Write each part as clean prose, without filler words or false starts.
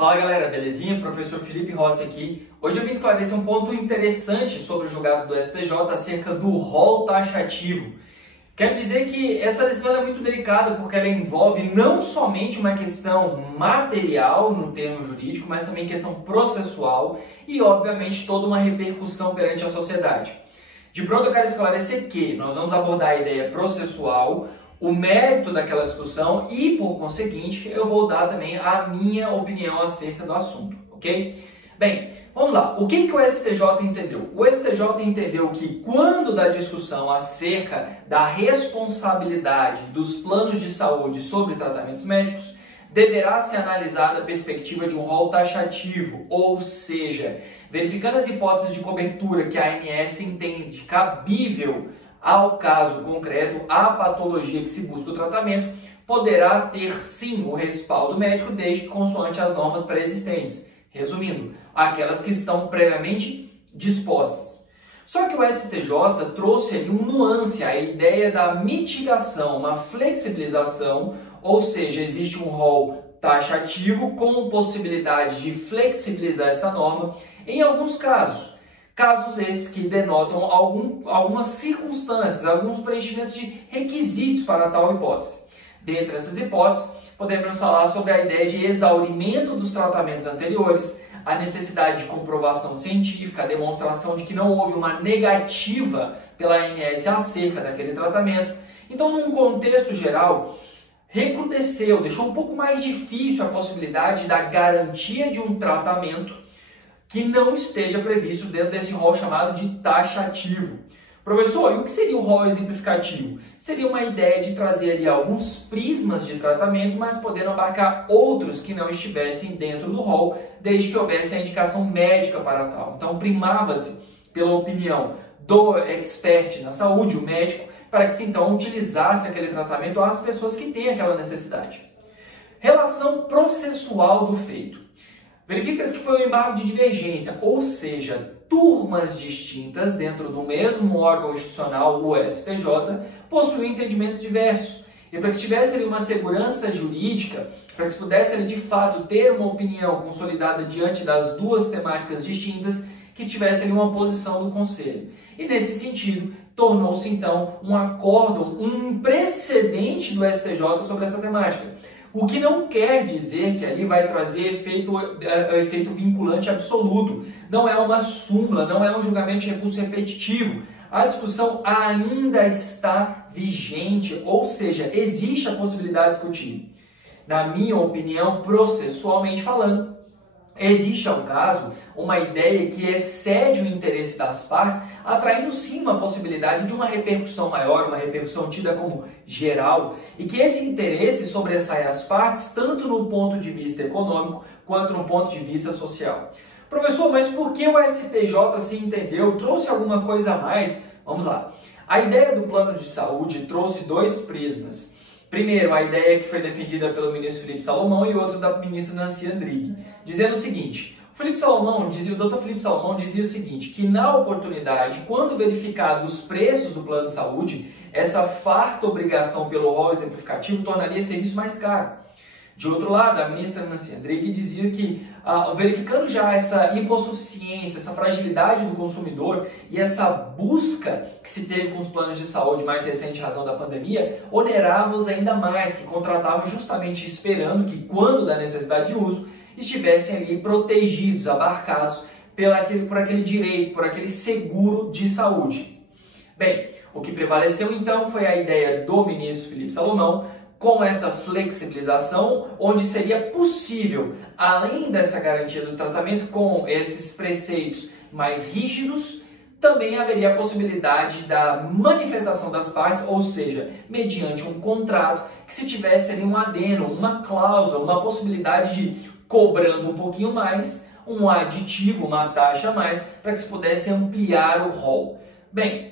Fala galera, belezinha? Professor Felipe Rossi aqui. Hoje eu vim esclarecer um ponto interessante sobre o julgado do STJ acerca do rol taxativo. Quero dizer que essa decisão é muito delicada porque ela envolve não somente uma questão material no termo jurídico, mas também questão processual e, obviamente, toda uma repercussão perante a sociedade. De pronto eu quero esclarecer que nós vamos abordar a ideia processual, o mérito daquela discussão e, por conseguinte, eu vou dar também a minha opinião acerca do assunto, ok? Bem, vamos lá. O que o STJ entendeu? O STJ entendeu que quando da discussão acerca da responsabilidade dos planos de saúde sobre tratamentos médicos, deverá ser analisada a perspectiva de um rol taxativo, ou seja, verificando as hipóteses de cobertura que a ANS entende cabível ao caso concreto, a patologia que se busca o tratamento, poderá ter sim o respaldo médico desde que consoante as normas pré-existentes. Resumindo, aquelas que estão previamente dispostas. Só que o STJ trouxe ali um nuance, a ideia da mitigação, uma flexibilização, ou seja, existe um rol taxativo com possibilidade de flexibilizar essa norma em alguns casos. Casos esses que denotam algumas circunstâncias, alguns preenchimentos de requisitos para tal hipótese. Dentre essas hipóteses, podemos falar sobre a ideia de exaurimento dos tratamentos anteriores, a necessidade de comprovação científica, a demonstração de que não houve uma negativa pela ANS acerca daquele tratamento. Então, num contexto geral, recrudesceu, deixou um pouco mais difícil a possibilidade da garantia de um tratamento que não esteja previsto dentro desse rol chamado de taxativo. Professor, e o que seria o rol exemplificativo? Seria uma ideia de trazer ali alguns prismas de tratamento, mas podendo abarcar outros que não estivessem dentro do rol, desde que houvesse a indicação médica para tal. Então, primava-se pela opinião do expert na saúde, o médico, para que se então utilizasse aquele tratamento às pessoas que têm aquela necessidade. Relação processual do feito. Verifica-se que foi um embargo de divergência, ou seja, turmas distintas dentro do mesmo órgão institucional, o STJ, possuíam entendimentos diversos. E para que se tivesse ali uma segurança jurídica, para que se pudesse ali, de fato ter uma opinião consolidada diante das duas temáticas distintas, que tivesse ali uma posição do Conselho. E nesse sentido, tornou-se então um acórdão, um precedente do STJ sobre essa temática. O que não quer dizer que ali vai trazer efeito vinculante absoluto. Não é uma súmula, não é um julgamento de recurso repetitivo. A discussão ainda está vigente, ou seja, existe a possibilidade de discutir. Na minha opinião, processualmente falando, existe, ao caso, uma ideia que excede o interesse das partes, atraindo sim uma possibilidade de uma repercussão maior, uma repercussão tida como geral, e que esse interesse sobressaia as partes tanto no ponto de vista econômico quanto no ponto de vista social. Professor, mas por que o STJ se entendeu? Trouxe alguma coisa a mais? Vamos lá. A ideia do plano de saúde trouxe dois prismas. Primeiro, a ideia que foi defendida pelo ministro Felipe Salomão e outro da ministra Nancy Andrighi, dizendo o seguinte: o Dr. Felipe Salomão dizia o seguinte, que na oportunidade, quando verificados os preços do plano de saúde, essa farta obrigação pelo rol exemplificativo tornaria esse serviço mais caro. De outro lado, a ministra Nancy Andrighi dizia que, verificando já essa hipossuficiência, essa fragilidade do consumidor e essa busca que se teve com os planos de saúde mais recente em razão da pandemia, onerava-os ainda mais, que contratavam justamente esperando que, quando da necessidade de uso, estivessem ali protegidos, abarcados por aquele direito, por aquele seguro de saúde. Bem, o que prevaleceu então foi a ideia do ministro Felipe Salomão, com essa flexibilização, onde seria possível, além dessa garantia do tratamento, com esses preceitos mais rígidos, também haveria a possibilidade da manifestação das partes, ou seja, mediante um contrato, que se tivesse ali um adeno, uma cláusula, uma possibilidade de, cobrando um pouquinho mais, um aditivo, uma taxa a mais, para que se pudesse ampliar o rol. Bem,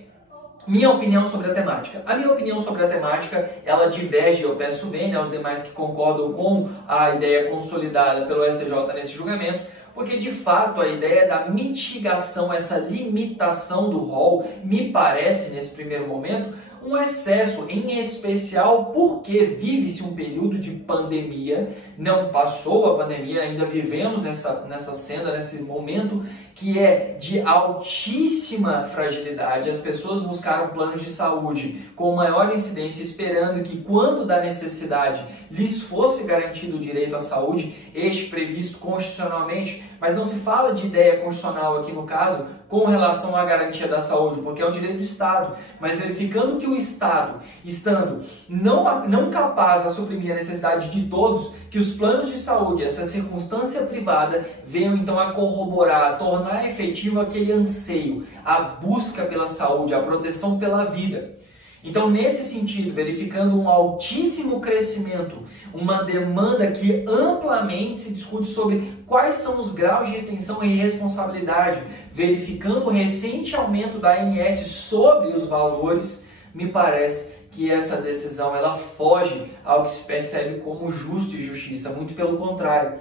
minha opinião sobre a temática. A minha opinião sobre a temática, ela diverge, eu peço bem, aos demais que concordam com a ideia consolidada pelo STJ nesse julgamento, porque de fato a ideia da mitigação, essa limitação do rol, me parece, nesse primeiro momento, um excesso, em especial porque vive-se um período de pandemia, não passou a pandemia, ainda vivemos nessa cena, nesse momento que é de altíssima fragilidade. As pessoas buscaram planos de saúde com maior incidência, esperando que, quando da necessidade, lhes fosse garantido o direito à saúde, este previsto constitucionalmente, mas não se fala de ideia constitucional aqui no caso, com relação à garantia da saúde, porque é o direito do Estado, mas verificando que o Estado, estando não capaz de suprimir a necessidade de todos, que os planos de saúde, essa circunstância privada, venham então a corroborar, a tornar efetivo aquele anseio, a busca pela saúde, a proteção pela vida. Então, nesse sentido, verificando um altíssimo crescimento, uma demanda que amplamente se discute sobre quais são os graus de retenção e responsabilidade, verificando o recente aumento da ANS sobre os valores, me parece que essa decisão ela foge ao que se percebe como justo e justiça, muito pelo contrário.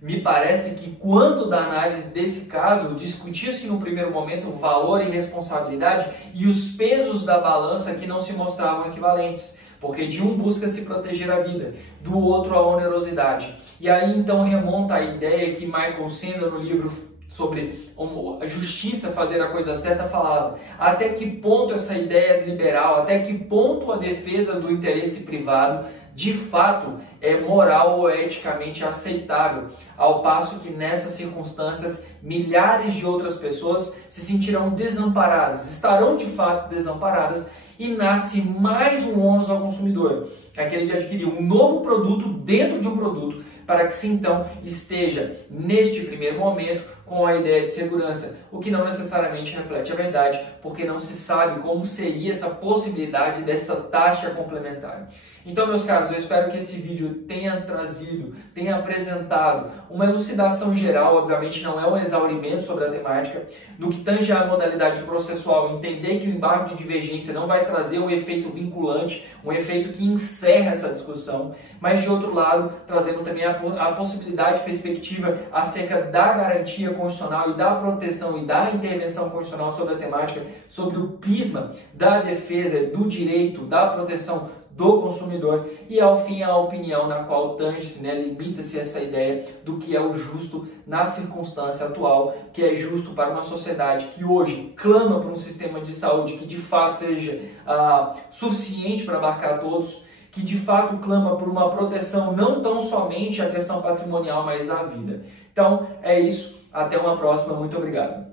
Me parece que, quando da análise desse caso, discutia-se no primeiro momento o valor e responsabilidade e os pesos da balança que não se mostravam equivalentes, porque de um busca se proteger a vida, do outro a onerosidade. E aí então remonta a ideia que Michael Sandel, no livro sobre a justiça, fazer a coisa certa, falava até que ponto essa ideia liberal, até que ponto a defesa do interesse privado de fato é moral ou eticamente aceitável, ao passo que nessas circunstâncias milhares de outras pessoas se sentirão desamparadas, estarão de fato desamparadas, e nasce mais um ônus ao consumidor, aquele de adquirir um novo produto dentro de um produto, para que se então esteja, neste primeiro momento, com a ideia de segurança, o que não necessariamente reflete a verdade, porque não se sabe como seria essa possibilidade dessa taxa complementar. Então, meus caros, eu espero que esse vídeo tenha trazido, tenha apresentado uma elucidação geral, obviamente não é um exaurimento sobre a temática, no que tange à modalidade processual, entender que o embargo de divergência não vai trazer um efeito vinculante, um efeito que encerra essa discussão, mas de outro lado, trazendo também a possibilidade, perspectiva acerca da garantia constitucional e da proteção e da intervenção constitucional sobre a temática, sobre o prisma da defesa, do direito, da proteção do consumidor, e ao fim a opinião na qual tange-se, limita-se essa ideia do que é o justo na circunstância atual, que é justo para uma sociedade que hoje clama por um sistema de saúde que de fato seja suficiente para abarcar todos, que de fato clama por uma proteção não tão somente a questão patrimonial, mas a vida. Então é isso, até uma próxima, muito obrigado.